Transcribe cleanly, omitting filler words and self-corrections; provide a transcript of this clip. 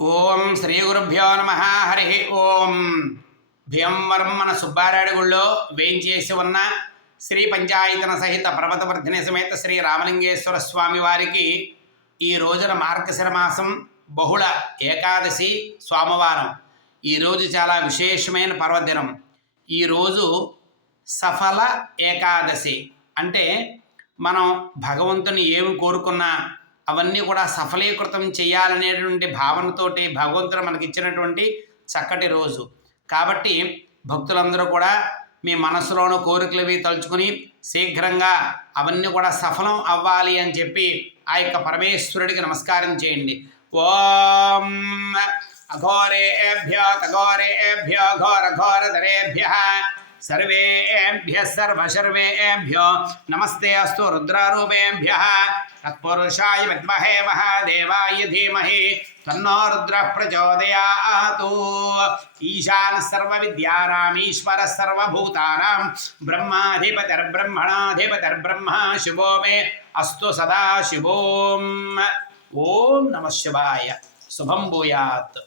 ఓం శ్రీ గురుభ్యో నమ. హరి ఓం. భీమవరం మన సుబ్బారాయుడు గుళ్ళో వేయించేసి ఉన్న శ్రీ పంచాయతన సహిత పర్వతవర్ధిని సమేత శ్రీ రామలింగేశ్వర స్వామి వారికి ఈ రోజున మార్గశిర మాసం బహుళ ఏకాదశి సోమవారం. ఈరోజు చాలా విశేషమైన పర్వదినం. ఈరోజు సఫల ఏకాదశి అంటే మనం భగవంతుని ఏమి కోరుకున్నా అవన్నీ కూడా సఫలీకృతం చేయాలనేటువంటి భావనతోటి భగవంతుడు మనకి ఇచ్చినటువంటి చక్కటి రోజు. కాబట్టి భక్తులందరూ కూడా మీ మనసులోని కోరికలవి తలుచుకుని శీఘ్రంగా అవన్నీ కూడా సఫలం అవ్వాలి అని చెప్పి ఆ యొక్క పరమేశ్వరుడికి నమస్కారం చేయండి. ఓం అఘోరేభ్యో తఘోరేభ్యో ఘోర ఘోరధరేభ్యః सर्वेभ्यः सर्वशर्वेभ्यो नमस्ते अस्तु रुद्रारूपेभ्यः तत्पुरुषाय विद्महे महादेवाय धीमहि तन्नो रुद्रः प्रचोदयातु. ईशानः सर्वविद्यानाम् ईश्वरः सर्वभूतानां ब्रह्माधिपतिर्ब्रह्मणाधिपतिर्ब्रह्मा शिवो मे अस्तु सदा शिवोम्. ओम नमः शिवाय. शुभं भूयात्.